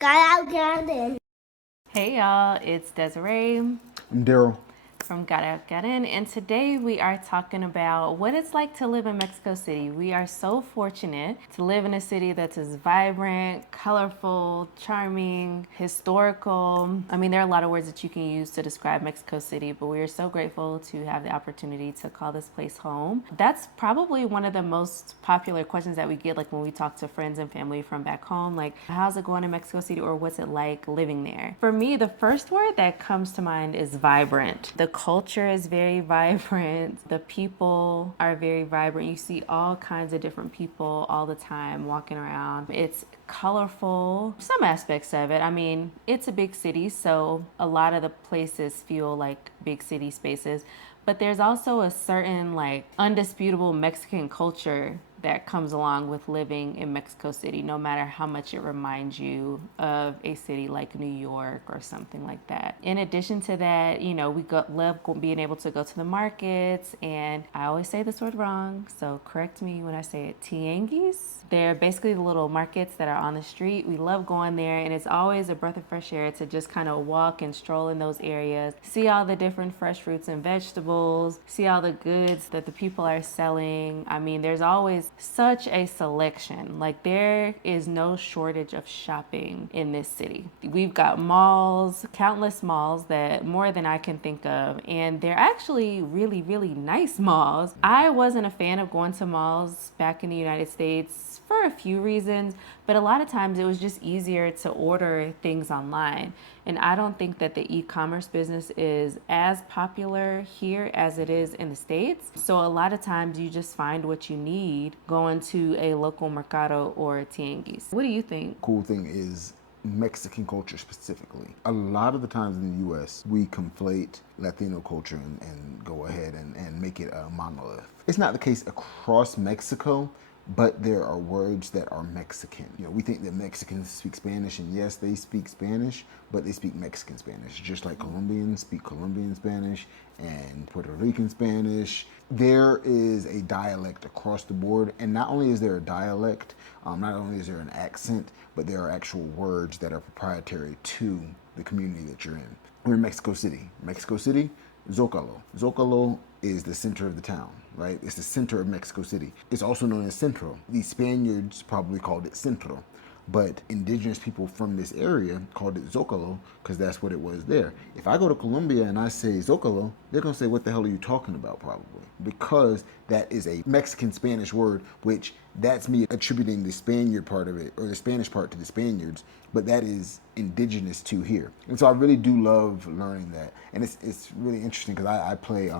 Got out garden. Hey y'all, it's Desiree I'm Daryl. from Got Out Got In, and today we are talking about what it's like to live in Mexico City. We are so fortunate to live in a city that's as vibrant, colorful, charming, historical. I mean, there are a lot of words that you can use to describe Mexico City, but we are so grateful to have the opportunity to call this place home. That's probably one of the most popular questions that we get, like when we talk to friends and family from back home, like, how's it going in Mexico City, or what's it like living there? For me, the first word that comes to mind is vibrant. The culture is very vibrant. The people are very vibrant. You see all kinds of different people all the time walking around. It's colorful, some aspects of it. I mean, it's a big city, so a lot of the places feel like big city spaces. But there's also a certain, like, undisputable Mexican culture that comes along with living in Mexico City, no matter how much it reminds you of a city like New York or something like that. In addition to that, you know, love being able to go to the markets, and I always say this word wrong, so correct me when I say it, tianguis. They're basically the little markets that are on the street. We love going there, and it's always a breath of fresh air to just kind of walk and stroll in those areas, see all the different fresh fruits and vegetables, see all the goods that the people are selling. I mean, there's always such a selection. Like, there is no shortage of shopping in this city. We've got malls, countless malls, that more than I can think of, and they're actually really, really nice malls. I wasn't a fan of going to malls back in the United States for a few reasons, but a lot of times it was just easier to order things online. And I don't think that the e-commerce business is as popular here as it is in the States. So a lot of times you just find what you need going to a local mercado or tianguis. What do you think? Cool thing is Mexican culture specifically. A lot of the times in the US, we conflate Latino culture and go ahead and make it a monolith. It's not the case across Mexico, but there are words that are Mexican. You know, we think that Mexicans speak Spanish, and yes, they speak Spanish, but they speak Mexican Spanish, just like Colombians speak Colombian Spanish and Puerto Rican Spanish. There is a dialect across the board, and not only is there a dialect, not only is there an accent, but there are actual words that are proprietary to the community that you're in. We're in Mexico City. Mexico City, Zócalo. Zócalo is the center of the town, right? It's the center of Mexico City. It's also known as Centro. The Spaniards probably called it Centro, but indigenous people from this area called it Zócalo because that's what it was there. If I go to Colombia and I say Zócalo, they're gonna say, what the hell are you talking about, probably? Because that is a Mexican Spanish word, which that's me attributing the Spaniard part of it, or the Spanish part, to the Spaniards, but that is indigenous to here. And so I really do love learning that. And it's really interesting because I play,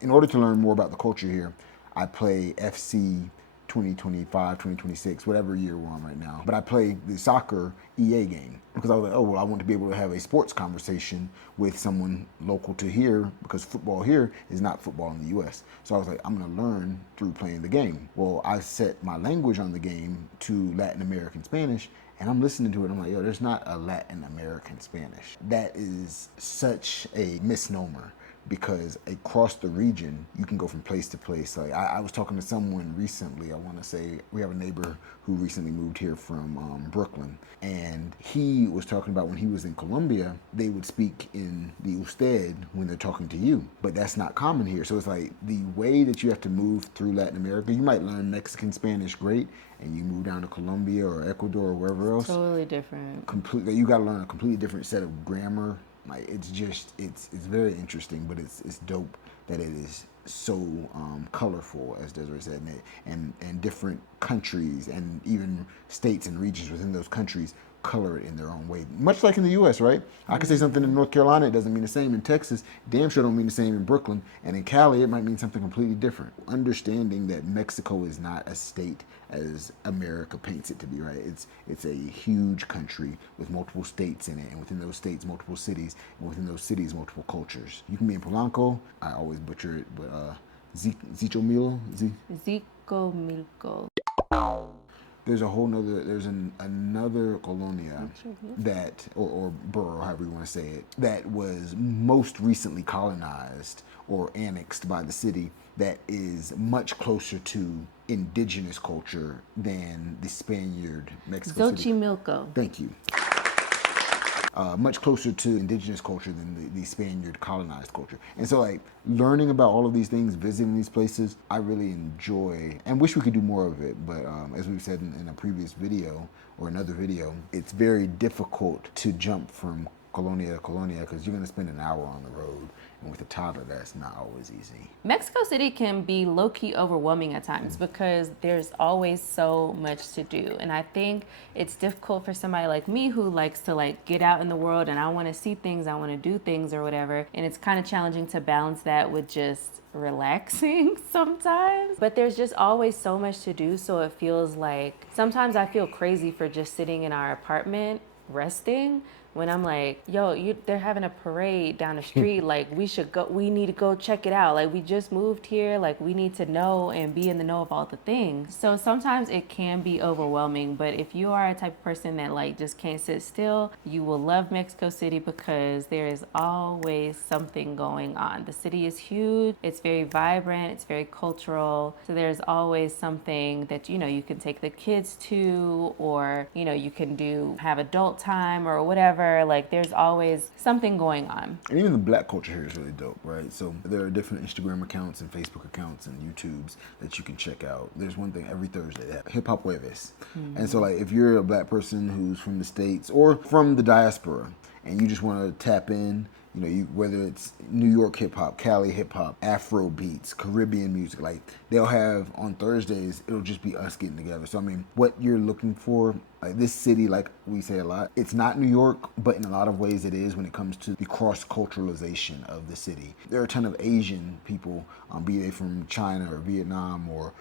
in order to learn more about the culture here, I play FC 2025, 2026, whatever year we're on right now. But I play the soccer EA game because I was like, oh, well, I want to be able to have a sports conversation with someone local to here, because football here is not football in the US. So I was like, I'm going to learn through playing the game. Well, I set my language on the game to Latin American Spanish, and I'm listening to it. I'm like, yo, there's not a Latin American Spanish. That is such a misnomer, because across the region, you can go from place to place. Like I was talking to someone recently, I want to say, we have a neighbor who recently moved here from Brooklyn, and he was talking about when he was in Colombia, they would speak in the usted when they're talking to you, but that's not common here. So it's like the way that you have to move through Latin America, you might learn Mexican Spanish great, and you move down to Colombia or Ecuador or wherever else. Totally different. Completely, you got to learn a completely different set of grammar. Like, it's just, it's very interesting, but it's dope that it is so colorful, as Desiree said, and different countries and even states and regions within those countries color it in their own way. Much like in the US, right? I could say something in North Carolina, it doesn't mean the same in Texas. Damn sure don't mean the same in Brooklyn. And in Cali, it might mean something completely different. Understanding that Mexico is not a state as America paints it to be, right? It's a huge country with multiple states in it, and within those states, multiple cities, and within those cities, multiple cultures. You can be in Polanco, I always butcher it, but Zichomilo? Zicomilco. There's a whole nother, another colonia that, or borough, however you want to say it, that was most recently colonized or annexed by the city, that is much closer to indigenous culture than the Spaniard Mexico City. Xochimilco. Thank you. much closer to indigenous culture than the Spaniard colonized culture. And so, like, learning about all of these things, visiting these places, I really enjoy and wish we could do more of it. But as we've said in a previous video or another video, it's very difficult to jump from colonia to colonia because you're going to spend an hour on the road. And with a toddler, that's not always easy. Mexico City can be low-key overwhelming at times because there's always so much to do. And I think it's difficult for somebody like me who likes to like get out in the world and I want to see things, I want to do things or whatever. And it's kind of challenging to balance that with just relaxing sometimes. But there's just always so much to do. So it feels like sometimes I feel crazy for just sitting in our apartment resting when I'm like, yo, they're having a parade down the street. Like, we need to go check it out. Like, we just moved here. Like, we need to know and be in the know of all the things. So sometimes it can be overwhelming. But if you are a type of person that like just can't sit still, you will love Mexico City because there is always something going on. The city is huge. It's very vibrant. It's very cultural. So there's always something that, you can take the kids to, or, you can have adult time or whatever. Like there's always something going on. And even the black culture here is really dope, right? So there are different Instagram accounts and Facebook accounts and YouTubes that you can check out. There's one thing every Thursday, that Hip Hop Jueves. And so like if you're a black person who's from the States or from the diaspora and you just want to tap in, whether it's New York hip hop, Cali hip hop, Afro beats, Caribbean music, like they'll have on Thursdays, it'll just be us getting together. So I mean, what you're looking for, like this city, like we say a lot, it's not New York, but in a lot of ways it is when it comes to the cross-culturalization of the city. There are a ton of Asian people, be they from China or Vietnam or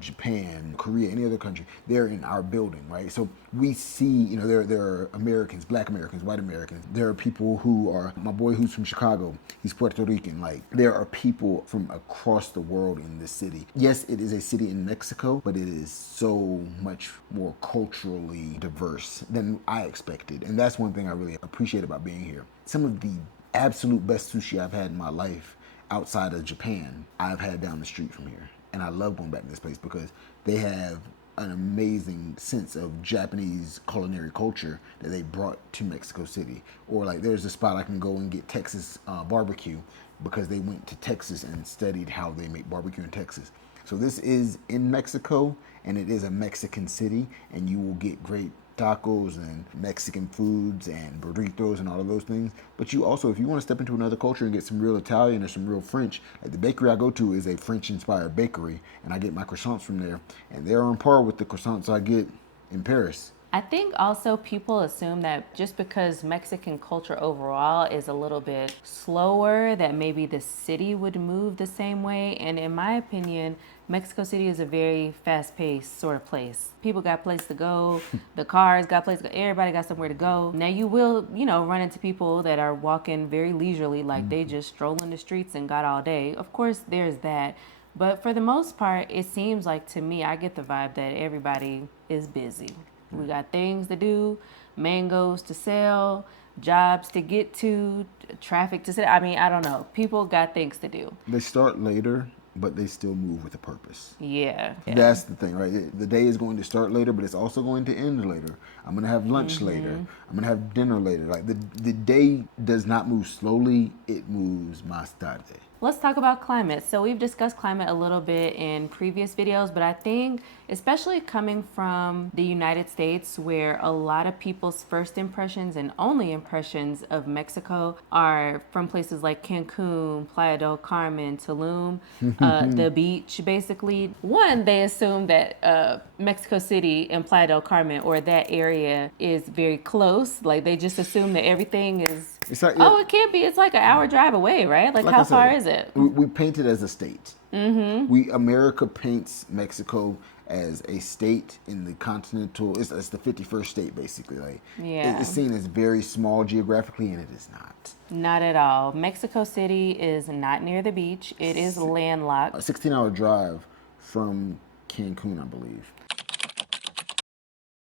Japan, Korea, any other country, they're in our building, right? So we see, there are Americans, black Americans, white Americans. There are people who are, my boy who's from Chicago, he's Puerto Rican. Like there are people from across the world in this city. Yes, it is a city in Mexico, but it is so much more culturally diverse than I expected. And that's one thing I really appreciate about being here. Some of the absolute best sushi I've had in my life outside of Japan, I've had down the street from here. And I love going back to this place because they have an amazing sense of Japanese culinary culture that they brought to Mexico City. Or like there's a spot I can go and get Texas barbecue because they went to Texas and studied how they make barbecue in Texas. So this is in Mexico and it is a Mexican city and you will get great tacos and Mexican foods and burritos and all of those things. But you also, if you want to step into another culture and get some real Italian or some real French, like the bakery I go to is a French-inspired bakery, and I get my croissants from there, and they're on par with the croissants I get in Paris. I think also people assume that just because Mexican culture overall is a little bit slower, that maybe the city would move the same way. And in my opinion, Mexico City is a very fast-paced sort of place. People got place to go, the cars got place to go, everybody got somewhere to go. Now you will, run into people that are walking very leisurely, like they just strolling the streets and got all day. Of course, there's that. But for the most part, it seems like to me, I get the vibe that everybody is busy. We got things to do, mangoes to sell, jobs to get to, traffic to sit. I mean, I don't know. People got things to do. They start later, but they still move with a purpose. Yeah. That's the thing, right? The day is going to start later, but it's also going to end later. I'm going to have lunch later. I'm going to have dinner later. Like the day does not move slowly. It moves más tarde. Let's talk about climate. So we've discussed climate a little bit in previous videos, but I think especially coming from the United States, where a lot of people's first impressions and only impressions of Mexico are from places like Cancun, Playa del Carmen, Tulum, the beach, basically. One, they assume that Mexico City and Playa del Carmen or that area is very close. Like they just assume that everything is, it's like, it can't be. It's like an hour drive away, right? Like how far is it? We paint it as a state. America paints Mexico as a state in the continental. It's the 51st state, basically. Like it's seen as very small geographically, and it is not. Not at all. Mexico City is not near the beach. It is landlocked. A 16-hour drive from Cancun, I believe.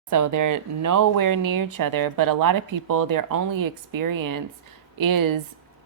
So they're nowhere near each other, but a lot of people, their only experience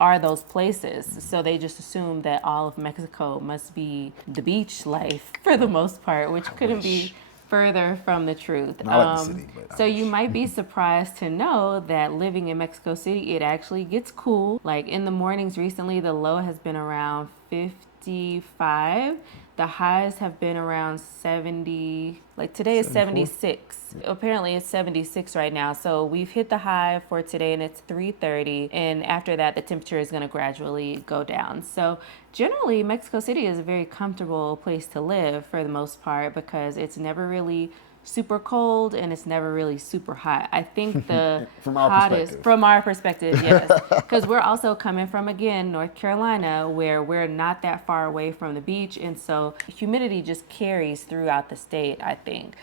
are those places. So they just assume that all of Mexico must be the beach life for the most part, which couldn't be further from the truth. I like the city, but So you might be surprised to know that living in Mexico City, it actually gets cool. Like in the mornings recently, the low has been around 55. The highs have been around 70. Like today is 74? 76. Apparently it's 76 right now. So we've hit the high for today and it's 3:30. And after that, the temperature is going to gradually go down. So generally, Mexico City is a very comfortable place to live for the most part because it's never really super cold and it's never really super hot. I think the From our hottest, perspective. from our perspective, yes, because we're also coming from, again, North Carolina, where we're not that far away from the beach, and so humidity just carries throughout the state, I think.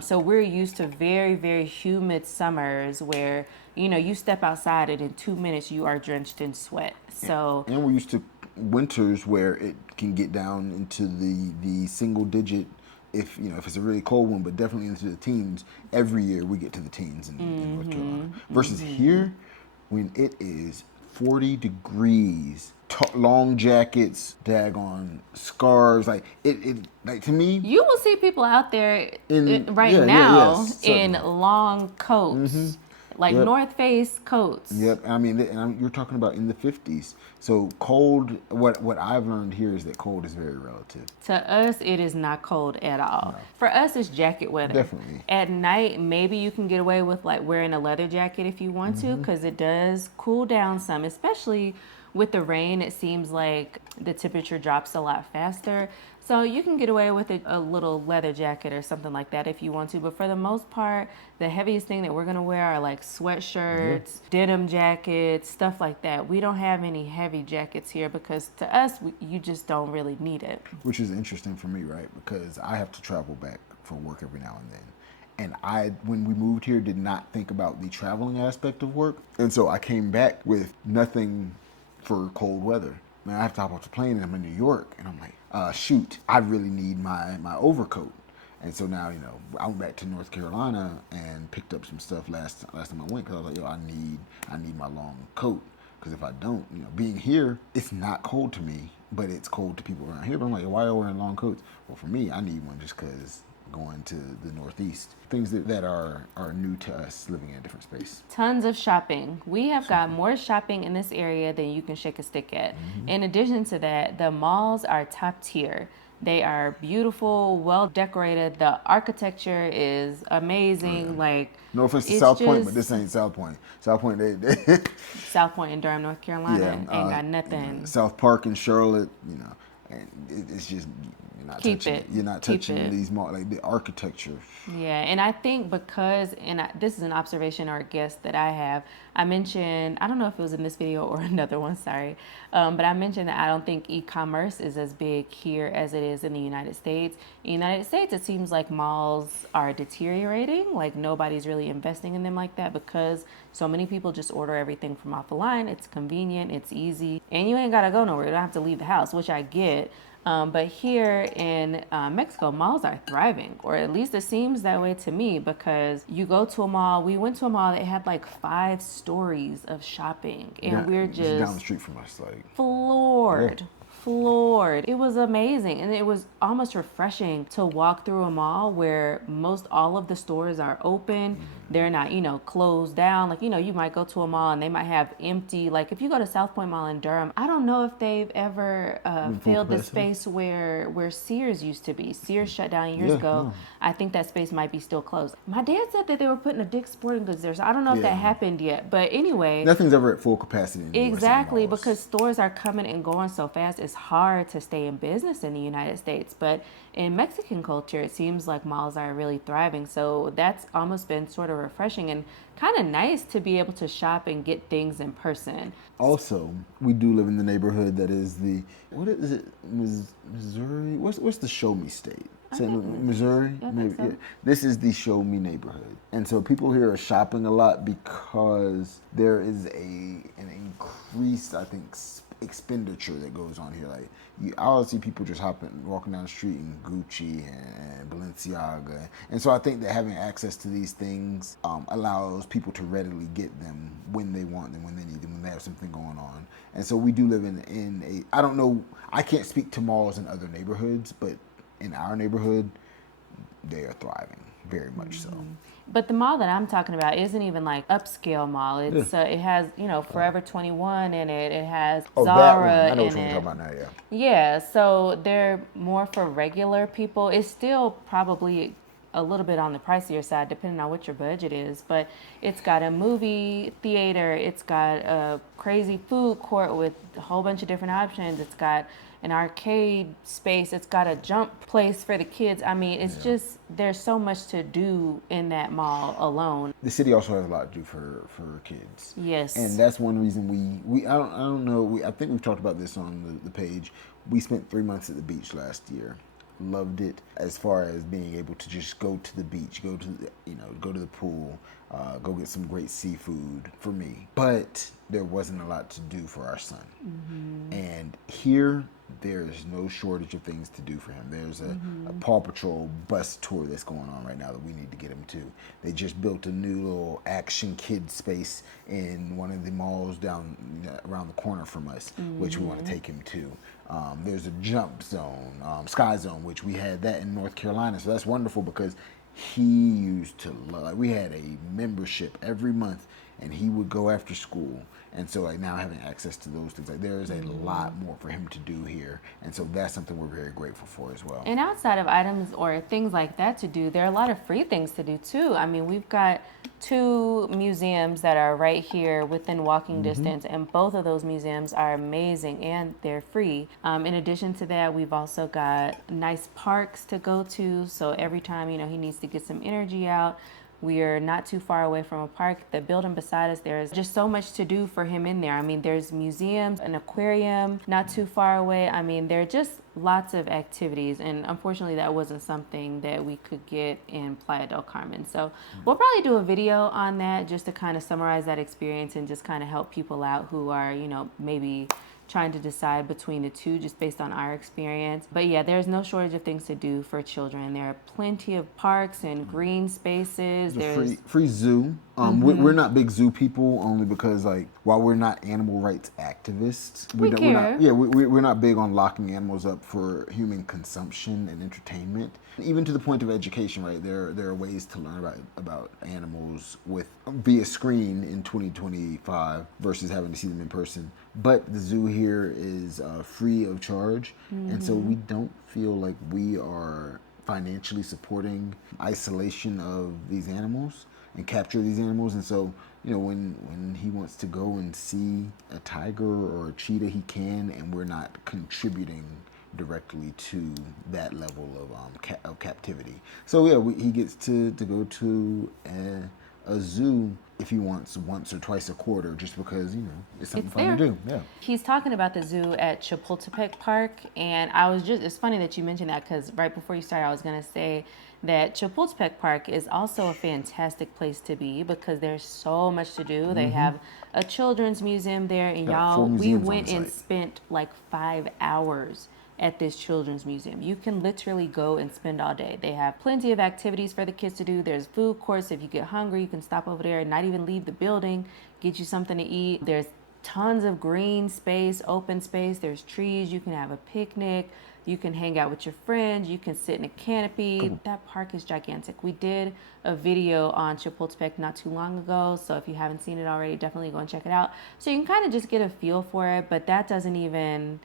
So we're used to very, very humid summers where, you know, you step outside and in 2 minutes you are drenched in sweat. So And we're used to winters where it can get down into the single digit, if you know, if it's a really cold one, but definitely into the teens. Every year we get to the teens in North Carolina. Versus here, when it is 40 degrees, long jackets, daggone scarves, like it like to me. you will see people out there right yeah, now yes, in certainly. long coats, like Yep. North Face coats. Yep, I mean, you're talking about in the 50s. So cold. What I've learned here is that cold is very relative. To us, it is not cold at all. For us, it's jacket weather. Definitely. At night, maybe you can get away with like wearing a leather jacket if you want to, because it does cool down some, especially with the rain. It seems like the temperature drops a lot faster. So you can get away with a little leather jacket or something like that if you want to. But for the most part, the heaviest thing that we're going to wear are like sweatshirts, denim jackets, stuff like that. We don't have any heavy jackets here because to us, you just don't really need it. Which is interesting for me, right? Because I have to travel back for work every now and then. And I, when we moved here, did not think about the traveling aspect of work. And so I came back with nothing for cold weather. I mean, I have to hop off the plane and I'm in New York. And I'm like, shoot, I really need my overcoat. And so now, you know, I went back to North Carolina and picked up some stuff last time I went because I was like, yo, I need my long coat. Because if I don't, you know, being here, it's not cold to me, but it's cold to people around here. But I'm like, why are you wearing long coats? Well, for me, I need one just because going to the Northeast, things that are new to us living in a different space. Tons of shopping. We have got more shopping in this area than you can shake a stick at. In addition to that, the malls are top tier. They are beautiful, well decorated. The architecture is amazing. Like, No offense to it's South Point, but just- this ain't South Point. South Point, they South Point in Durham, North Carolina, yeah, ain't got nothing. South Park in Charlotte, you know, and it's just you're not Keep touching it. You're not Keep touching it. these malls, like the architecture. Yeah, and I think because, this is an observation or a guess that I have. I mentioned, I don't know if it was in this video or another one, sorry, but I mentioned that I don't think e-commerce is as big here as it is in the United States. In the United States, it seems like malls are deteriorating, like nobody's really investing in them like that because so many people just order everything from off the line. It's convenient, it's easy, and you ain't gotta go nowhere. You don't have to leave the house, which I get. But here in Mexico, malls are thriving, or at least it seems that way to me because you go to a mall. We went to a mall that had like 5 stories of shopping, and we're It's just down the street from us, like floored. Floored. It was amazing. And it was almost refreshing to walk through a mall where most all of the stores are open. They're not, you know, closed down. Like, you know, you might go to a mall and they might have empty, like if you go to South Point Mall in Durham, I don't know if they've ever filled the capacity? space where Sears used to be. Sears shut down years Yeah, ago. no. I think that space might be still closed. My dad said that they were putting a Dick's Sporting Goods there. So I don't know if that Yeah. happened yet. But anyway. nothing's ever at full capacity in the US Exactly, malls. because stores are coming and going so fast. It's hard to stay in business in the United States. But in Mexican culture, it seems like malls are really thriving. So that's almost been sort of refreshing and kind of nice to be able to shop and get things in person. Also, we do live in the neighborhood that is what is it, Missouri? What's the Show Me state? Missouri? I think Maybe. so. Yeah. This is the Show Me neighborhood, and so people here are shopping a lot because there is an increased, I think, expenditure that goes on here. Like I always see people just walking down the street in Gucci and Balenciaga, and so I think that having access to these things allows people to readily get them when they want them, when they need them, when they have something going on. And so we do live in a, I don't know, I can't speak to malls in other neighborhoods, but in our neighborhood, they are thriving very much so. But the mall that I'm talking about isn't even like upscale mall. It's it has, you know, Forever 21 in it. It has Oh, that one. Zara I know in which one it. you're talking about now, yeah. Yeah, so they're more for regular people. It's still probably a little bit on the pricier side depending on what your budget is, but it's got a movie theater, it's got a crazy food court with a whole bunch of different options. It's got an arcade space, it's got a jump place for the kids. I mean, it's just there's so much to do in that mall alone. The city also has a lot to do for kids. Yes. And that's one reason I don't know, I think we've talked about this on the page. We spent 3 months at the beach last year. Loved it as far as being able to just go to the beach, go to go to the pool, go get some great seafood for me. But there wasn't a lot to do for our son. And here there's no shortage of things to do for him. There's a Paw Patrol bus tour that's going on right now that we need to get him to. They just built a new little action kid space in one of the malls down around the corner from us, which we want to take him to. There's a jump zone, Sky Zone, which we had that in North Carolina. So that's wonderful because he used to love, like, we had a membership every month and he would go after school. And so like now having access to those things, like there is a lot more for him to do here. And so that's something we're very grateful for as well. And outside of items or things like that to do, there are a lot of free things to do too. I mean, we've got 2 museums that are right here within walking distance, and both of those museums are amazing and they're free. In addition to that, we've also got nice parks to go to. So every time, you know, he needs to get some energy out, we are not too far away from a park. The building beside us, there's just so much to do for him in there. I mean, there's museums, an aquarium not too far away. I mean, there are just lots of activities. And unfortunately, that wasn't something that we could get in Playa del Carmen. So we'll probably do a video on that just to kind of summarize that experience and just kind of help people out who are, you know, maybe trying to decide between the two just based on our experience. But yeah, there's no shortage of things to do for children. There are plenty of parks and green spaces. There's a free zoo. We're not big zoo people only because, like, while we're not animal rights activists, we're not big on locking animals up for human consumption and entertainment. Even to the point of education, right? There are ways to learn about animals via screen in 2025 versus having to see them in person. But the zoo here is free of charge, and so we don't feel like we are financially supporting isolation of these animals and capture these animals. And so, you know, when he wants to go and see a tiger or a cheetah, he can, and we're not contributing directly to that level of captivity. So yeah, he gets to go to a zoo if he wants once or twice a quarter, just because, you know, it's something fun to do. Yeah. He's talking about the zoo at Chapultepec Park, and it's funny that you mentioned that because right before you started, I was going to say that Chapultepec Park is also a fantastic place to be because there's so much to do. They have a children's museum there, and we went and spent like 5 hours at this children's museum. You can literally go and spend all day. They have plenty of activities for the kids to do. There's food courts. If you get hungry, you can stop over there and not even leave the building, get you something to eat. There's tons of green space, open space. There's trees. You can have a picnic. You can hang out with your friends. You can sit in a canopy. Cool. That park is gigantic. We did a video on Chapultepec not too long ago. So if you haven't seen it already, definitely go and check it out. So you can kind of just get a feel for it, but that doesn't even...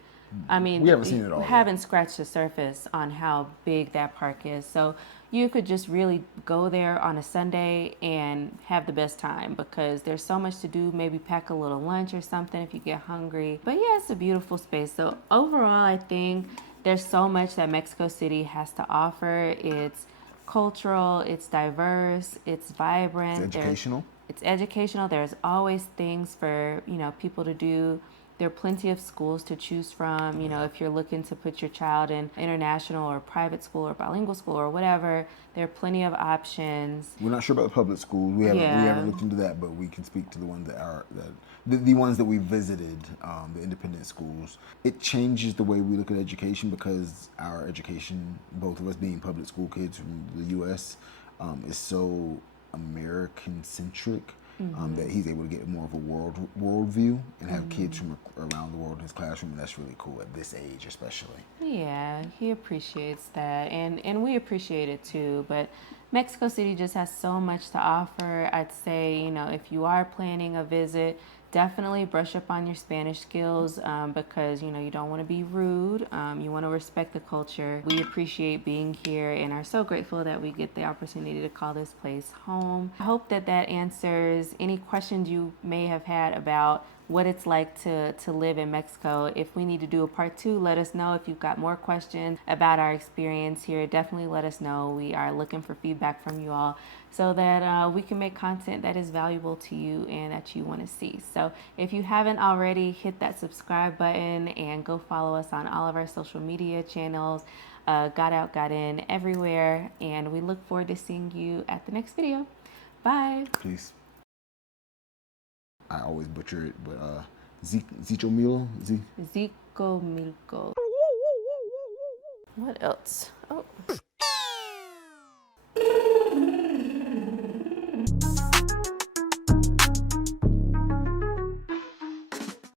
I mean, we haven't seen it all. We haven't scratched the surface on how big that park is. So you could just really go there on a Sunday and have the best time because there's so much to do. Maybe pack a little lunch or something if you get hungry. But yeah, it's a beautiful space. So overall, I think there's so much that Mexico City has to offer. It's cultural, it's diverse, it's vibrant. It's educational. It's educational. There's always things for, you know, people to do. There are plenty of schools to choose from. You know, if you're looking to put your child in international or private school or bilingual school or whatever, there are plenty of options. We're not sure about the public schools. We haven't looked into that, but we can speak to the ones the ones that we visited, the independent schools. It changes the way we look at education because our education, both of us being public school kids from the U.S., is so American-centric. That he's able to get more of a world view and have kids from around the world in his classroom, and that's really cool at this age especially. Yeah, he appreciates that, and we appreciate it too. But Mexico City just has so much to offer. I'd say, if you are planning a visit, definitely brush up on your Spanish skills, because you don't want to be rude. You want to respect the culture. We appreciate being here and are so grateful that we get the opportunity to call this place home. I hope that answers any questions you may have had about what it's like to live in Mexico. If we need to do a part 2, let us know. If you've got more questions about our experience here, definitely let us know. We are looking for feedback from you all so that we can make content that is valuable to you and that you want to see. So if you haven't already, hit that subscribe button and go follow us on all of our social media channels. Got Out, Got In everywhere. And we look forward to seeing you at the next video. Bye. Peace. I always butcher it, but Zicho Milo? Zico Milko. What else? Oh.